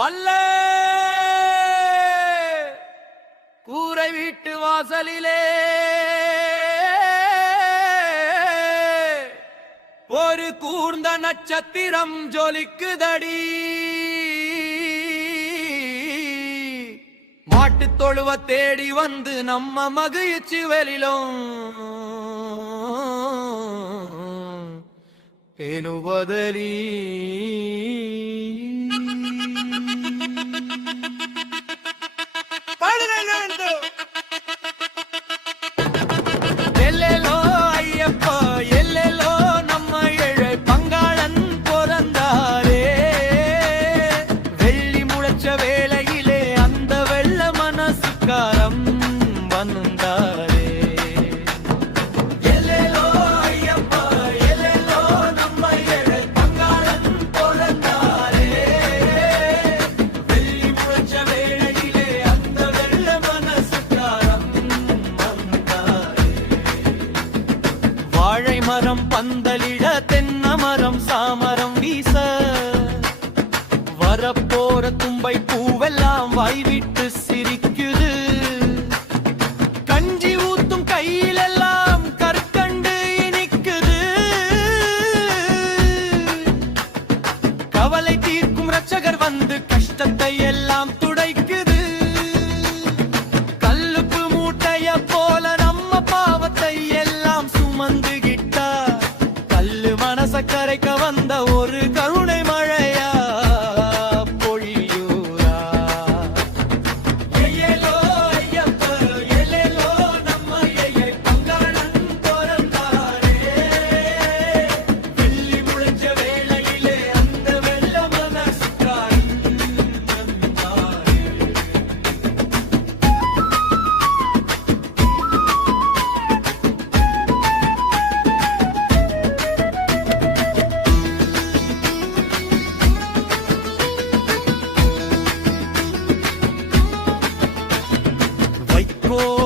பல்ல கூரை வீட்டு வாசலிலே ஒரு கூர்ந்த நட்சத்திரம் ஜொலிக்குதடி. மாட்டு தொழுவ தேடி வந்து நம்ம மகிழ்ச்சி வெளிலும் பேணுவதலி. எல்லெல்லோ ஐயப்பா எல்லெல்லோ நம்ம ஏழை பங்காளன் பிறந்தாரே. வெள்ளி முளைச்ச வேளையிலே அந்த வெள்ள மனசுக்காரம் வந்தாரே. எல்லெல்லோ ஐயப்பா எல்லெல்லோ நம்ம ஏழை பங்காளன் பிறந்தாரே. வெள்ளி முளைச்ச வேளையிலே அந்த வெள்ள மனசுக்காரம் வந்தாரே. வாழை மரம் பந்தலிட தென்ன மரம் சாமரம் வீச வரப்போற தும்பை பூவெல்லாம் வாய்விட்டு சிரிக்குது. கஞ்சி ஊத்தும் கையிலெல்லாம் கற்கண்டு இனிக்குது. கவலை தீர்க்கும் ரட்சகர் வந்து கஷ்டத்தை எல்லாம் துடைக்குது. கல்லுப்பு மூட்டைய போல நம்ம பாவத்தை எல்லாம் சுமந்துகிட்டா கல்லு மனச கரைக்க வந்த ஒரு கருணை மழையா பொழியூரா. எல்லேலோ ஐயப்பா எல்லேலோ நம்ம ஐயை பங்காளன் பிறந்தாரே. வெள்ளி முளைச்ச வேளையிலே அந்த வெள்ள மனசுக்காரன் வந்தாரே. வைக்கோல்